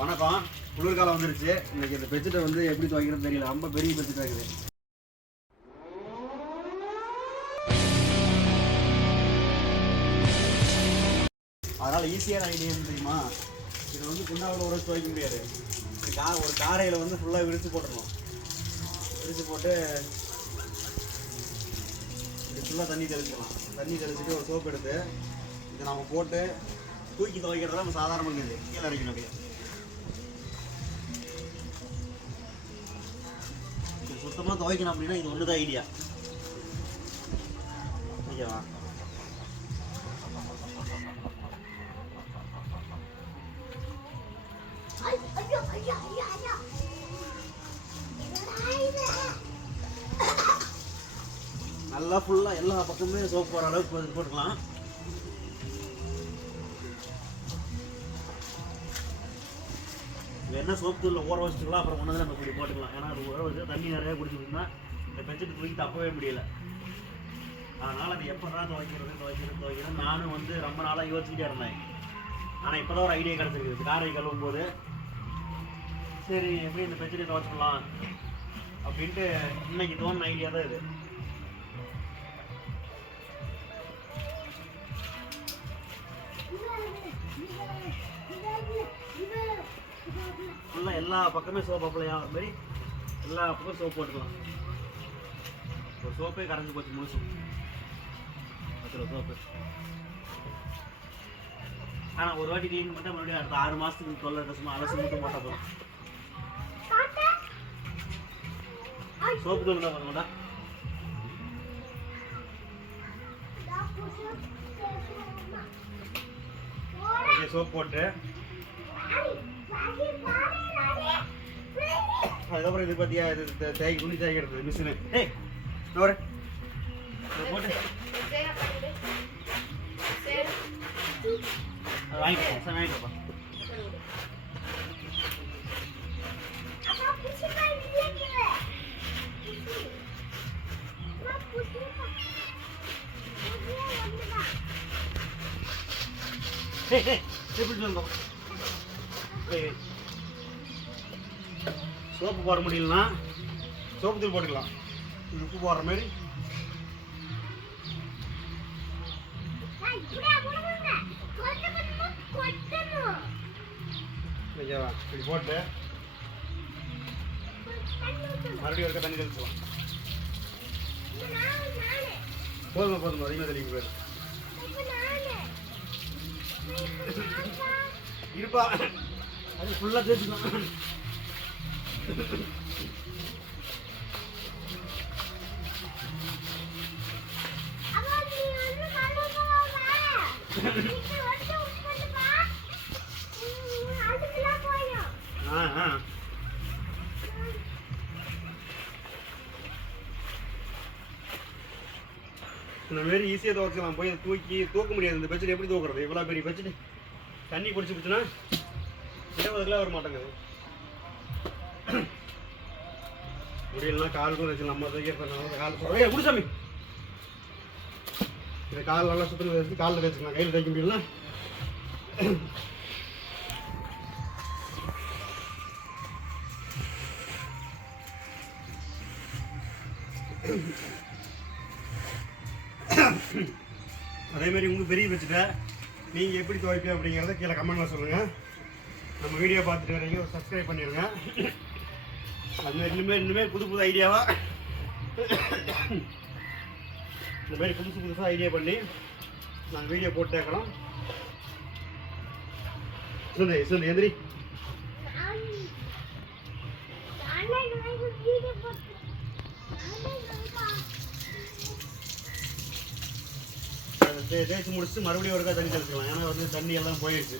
வணக்கம். குளிர்காலம் வந்துருச்சு. இன்னைக்கு இந்த பெட்ஷீட்டை வந்து எப்படி துவைக்கிறது தெரியல. ரொம்ப பெரிய பெட்ஷீட்டாக இருக்குது அதனால் ஈஸியாக ஐடியா தெரியுமா? இது வந்து குண்டாவில் ஒரு துவைக்க முடியாது. கா ஒரு காரையில் வந்து ஃபுல்லாக விரித்து போட்டுடணும் விரித்து போட்டு இது ஃபுல்லாக தண்ணி தெளிச்சிடலாம். தண்ணி தெளிச்சுட்டு ஒரு சோப்பு எடுத்து இதை நம்ம போட்டு தூக்கி துவைக்கிறது நம்ம சாதாரண பண்ணுது கீழே இறக்கணும் அப்படியே. சுத்தமாக துவைக்கணும் அப்படின்னா இது ஒன்று தான் ஐடியா ஓகேவா? நல்லா ஃபுல்லாக எல்லா பக்கமுமே சோப்பு போகிற அளவுக்கு போட்டுக்கலாம். என்ன சோப்பு தூளில் ஊற வச்சுக்கலாம் அப்புறம் ஒன்று நம்ம இப்படி போட்டுக்கலாம். ஏன்னா அது ஊற வச்சு தண்ணி நிறையா குடிச்சிருந்தா இந்த பெட்ஷீட் தூக்கி தப்பவே முடியல. அதனால் அது எப்போ தான் துவைக்கிறது துவைக்கிறது துவைக்கிறது. நானும் வந்து ரொம்ப நாளாக யோசிச்சுட்டே இருந்தேன். ஆனால் இப்போ தான் ஒரு ஐடியா கிடச்சிருக்குது காரை கழுவும் போது சரி எப்படி இந்த பெட்ஷீட்டை துவைச்சிக்கலாம் அப்படின்ட்டு இன்னைக்கு தோணுன ஐடியா தான் இது. ஃபுல்லாக எல்லா பக்கமே சோப் அப்ளை ஆகிற மாதிரி எல்லா பக்கம் சோப் போட்டுக்கலாம். ஒரு சோப்பே கரைஞ்சி போச்சு முழுசு பத்து சோப்பு. ஆனால் ஒரு வாட்டி க்ளீன் பண்ணிட்டா மறுபடியும் அடுத்த ஆறு மாதத்துக்கு தொல்லை கஷ்டமாக அலசி மட்டும் போட்டால் போதும். சோப்பு தூள் தான் பண்ணுங்களா ஓகே சோப் போட்டு அதுக்கப்புறம் இது பார்த்தியா இது தேய் துணி தேய்க்கிறது மிஷினு ஏய் நோரு இதை போட்டு. அதை வாங்கிட்டு போ, சரி, வாங்கிட்டு போப்பா ஏய் ஏய் எப்படி சொல்லுங்க ஏய். சோப்பு போட முடியலன்னா சோப்பு தூள் போட்டுக்கலாம். உப்பு போடுற மாதிரி. ஓகேவா இப்படி போட்டு மறுபடியும் ஒருக்க தண்ணி தெளிச்சுக்கலாம் போதுமா போதுமா அதிகமாக தெளிக்க போயிடும் இருப்பா. அது ஃபுல்லாக தேய்ச்சிக்கலாம். இந்த மாதிரி ஈஸியாக துவைக்கலாம். போய் தூக்கி தூக்க முடியாது. இந்த பட்ஜெட் எப்படி தூக்குறது? இவ்வளோ பெரிய பட்ஜெட் தண்ணி குடிச்சு போச்சுன்னா கிலோ வர மாட்டேங்குது முடியலன்னா கால் கூட வச்சு நம்ம தைக்கிறதுனால கால் சொல்கிறேன் ஏய் குடிசாமி. இந்த கால் நல்லா சுத்தம் வச்சு காலில் தைச்சுக்கலாம் கையில் தைக்க முடியல அதே மாதிரி உங்களுக்கு பெரிய வச்சுட்ட நீங்கள் எப்படி துவைப்பீங்க அப்படிங்கிறத கீழே கமெண்ட்டில் சொல்லுங்கள் நம்ம வீடியோ பார்த்துட்டு வரீங்க சப்ஸ்கிரைப் பண்ணிடுங்க அது மாதிரி இனிமேல் இனிமேல் புது புது ஐடியாவாக இந்த மாதிரி புதுசு புதுசாக ஐடியா பண்ணி நாங்கள் வீடியோ போட்டு கேட்கலாம் சொல்லு சொல்லு எந்திரி. தேய்ச்சி முடிச்சு மறுபடியும் ஒருக்கா தண்ணி தெளிச்சுக்கலாம் ஏன்னா வந்து தண்ணி எல்லாம் போயிடுச்சு.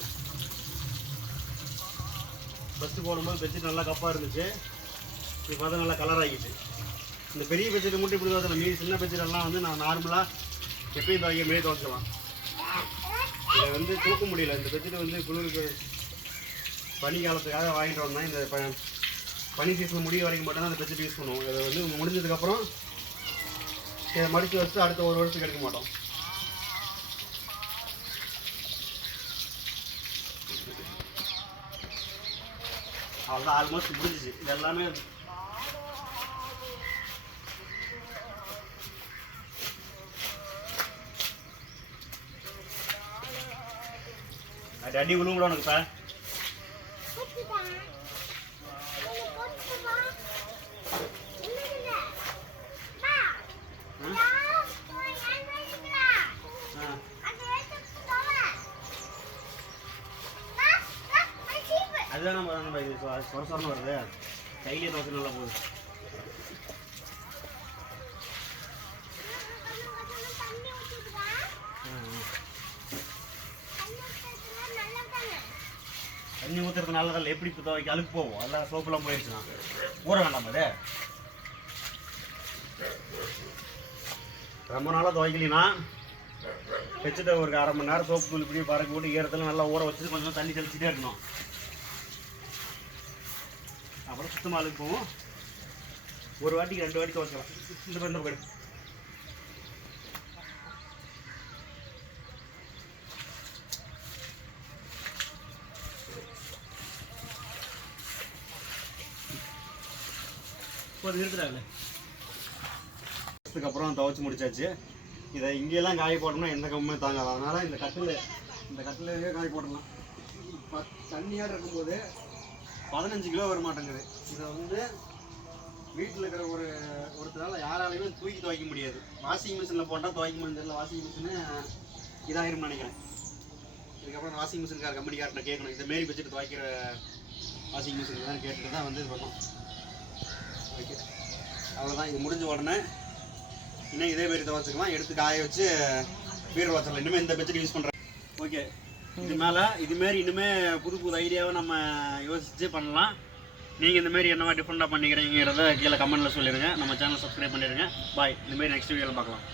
ஃபஸ்ட்டு போடும்போது பெட்ஷீட் நல்லா கப்பாக இருந்துச்சு. இப்போ பார்த்தா நல்லா கலர் ஆகிடுச்சு. இந்த பெரிய பெட்ஷீட் மட்டும் இப்படி தோசை மீதி சின்ன பெட்ஷீட் வந்து நான் நார்மலாக எப்பயும் துவைக்க மாரி துவைச்சிடலாம் இதை வந்து தூக்க முடியல. இந்த பெட்ஷீட் வந்து குளிருக்கு பனி காலத்துக்காக வாங்கிட்டு வந்தேன். இந்த ப- பனி சீசன் முடிய வரைக்கும் மட்டும் தான் அந்த பெட்ஷீட் யூஸ் பண்ணுவோம். இதை வந்து முடிஞ்சதுக்கப்புறம் இதை மடித்து வச்சு அடுத்த ஒரு வருஷத்துக்கு எடுக்க மாட்டோம். அவ்வளோதான் ஆல்மோஸ்ட் முடிஞ்சிச்சு. இது எல்லாமே அடி அடி விழுங்களா உனக்கு இப்போ போட்டுடா. நீங்க போட்டுட்டு வா. என்னதுங்க? அம்மா, ஆ? நான் போய் ஏன் வேணுங்களா? ஆ அது எடுத்து போவா. ஆ, ஆ, அது சீப்பு. அதுதான் நம்ம சொர சொரன்னு வருது. கையிலே தோசை நல்லா போகுது கொஞ்சம் கொஞ்சமா தண்ணி ஊத்திடுவா. தண்ணி ஊத்துறதுல நல்லதுதானே? தண்ணி ஊற்றுறது நல்லதில்ல எப்படி இப்போ துவைக்க அழுக்கு போகும். அதெல்லாம் சோப்புலாம் போயிடுச்சுன்னா. ஊற வேண்டாம் அது. ரொம்ப நாளாக துவைக்கலினா வச்சுட்டு ஒரு அரை மணி நேரம் சோப்பு தூள் இப்படி பறக்க போட்டு ஈரத்தில் நல்லா ஊற வச்சுட்டு கொஞ்சம் தண்ணி தெளிச்சுட்டே இருக்கணும். அப்புறம் சுத்தமாக அழுக்கு போகும். ஒரு வாட்டிக்கு ரெண்டு வாட்டி துவைக்கலாம். இந்த மாதிரி ஒரு இருக்கிறாங்களே. அப்புறம் துவைச்சு முடிச்சாச்சு. இதை இங்கேயெல்லாம் காய போட்டோம்னா எந்த கம்மே தாங்காது. அதனால் இந்த கட்டில் இந்த கட்டிலேயே காய போடலாம். இப்போ தண்ணியாக இருக்கும்போது பதினஞ்சு கிலோ வர மாட்டேங்குது இதை வந்து வீட்டில் இருக்கிற ஒரு ஒருத்தரால் யாராலையுமே தூக்கி துவைக்க முடியாது. வாஷிங் மிஷினில் போட்டால் துவைக்க முடியல வாஷிங் மிஷினு இதாகிரும்னு நினைக்கிறேன். இதுக்கப்புறம் வாஷிங் மிஷின்கார கம்பெனிக்காரனை கேட்கணும். இந்த மாரி வச்சுட்டு துவைக்கிற வாஷிங் மிஷின் தான் கேட்டுட்டு தான் வந்து இது பண்ணோம். ஓகே. அவ்வளோதான் இது முடிஞ்ச உடனே இன்னும் இதே மாதிரி துவைச்சிக்கலாம். எடுத்து காய வச்சு பீரோ வச்சிடலாம். இனிமேல் இந்த பெட்ஷீட் யூஸ் பண்ணுறேன் ஓகே. இது மேலே இதுமாரி இன்னுமே புது புது ஐடியாவை நம்ம யோசித்து பண்ணலாம். நீங்கள் இந்தமாரி என்னவா டிஃப்ரெண்ட்டாக பண்ணிக்கிறீங்கிறத கீழே கமெண்ட்டில் சொல்லிடுங்க நம்ம சேனல் சப்ஸ்கிரைப் பண்ணிடுங்க. பாய் இந்தமாரி நெக்ஸ்ட் வீடியோவில் பார்க்கலாம்.